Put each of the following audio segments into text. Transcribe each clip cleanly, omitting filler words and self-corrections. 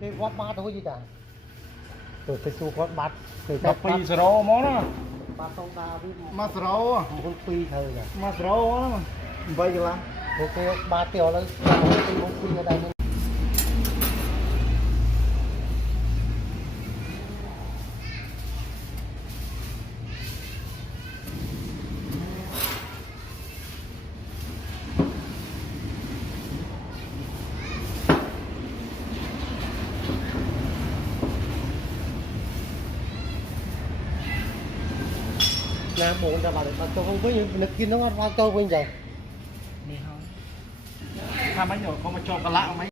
cái góp ba thôi gì cả từ cái xu góp bát từ đập pi sờ rô món đó ba sông đa với mà sờ rô một pi thời rồi mà sờ rô đó vậy chứ là cái ba tiểu là một pi ở đây Nam bộ ra bà tôi không có những lực kia nó vào tôi quên rồi đi không tham mấy rồi có mà cho cả lạ mấy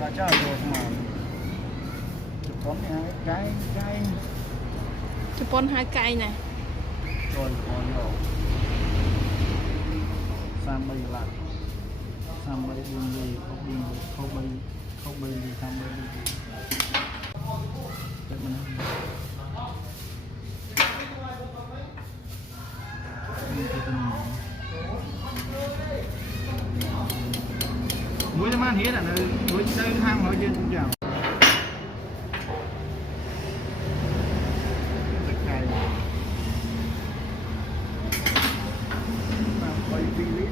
ta cho rồi mà chụp con cái chụp con hai cây này rồi còn rồi sang bây là sang bây buồn gì không bây gì sang bây gì mình muối nó ăn hết là muối chơi hang nói trên cũng chào quay đi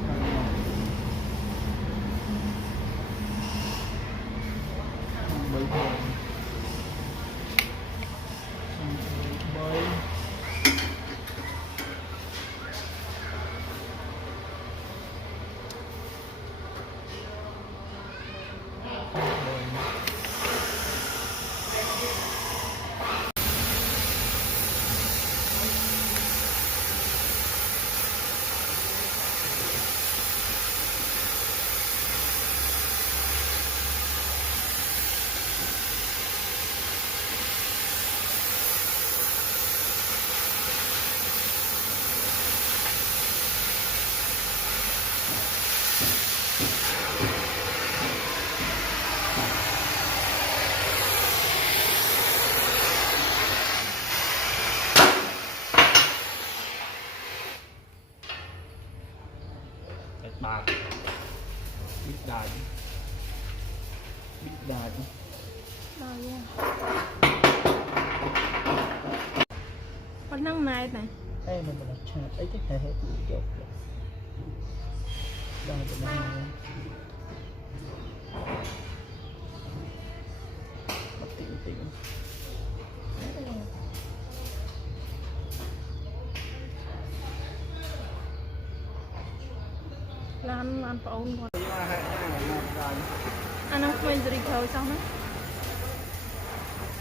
đài bít đài con năng này này đây mình là chặt ấy cái hệ hệ kiểu đây là tỉnh lan phun còn anh không quên gì thôi xong đó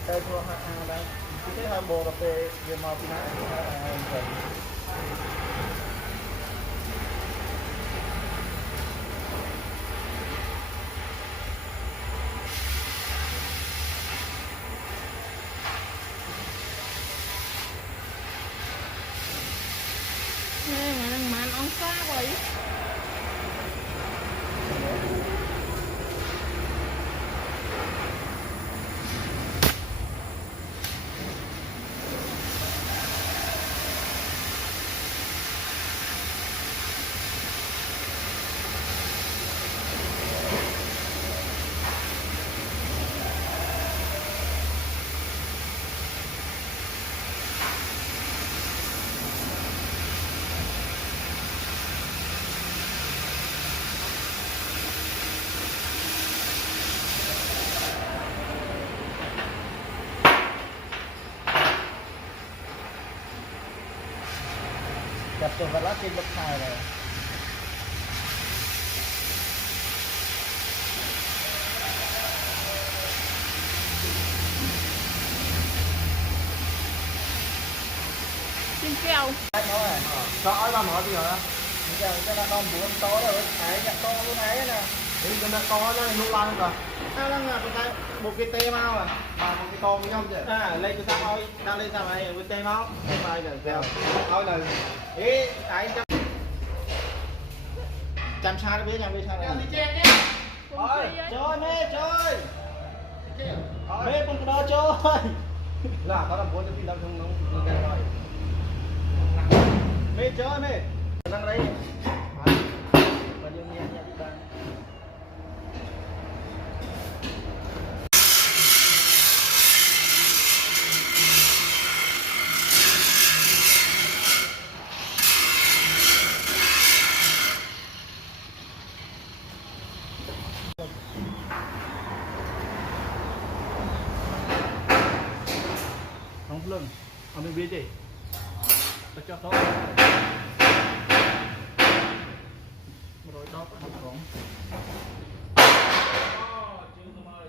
đây thua đây cái hai bộ cà phê về màu pina nè ngày đang màn ông xa vậy đặt cho vật lát trên bậc thang này xin keo cho ai ba mở gì hả bây giờ cái là con bún to rồi ấy nhận to luôn ấy nè thì cái nó to nó lúc lan rồi sao là một cái tê mau à mà một cái to với nhau chứ lên cái sao thôi đang lên sao này một tê máu mai rồi kêu thôi là ý ai chăm xa nó biết nhau biết sao này chơi mê chơi mê con đó chơi là có làm bốn cái pin đâu không cái rồi mê chơi mê đang đây và đương nhiên nhận ra Không lưng, ở bên bên gì? Tôi cho tốt. Rồi đó có được không? Chưa mày.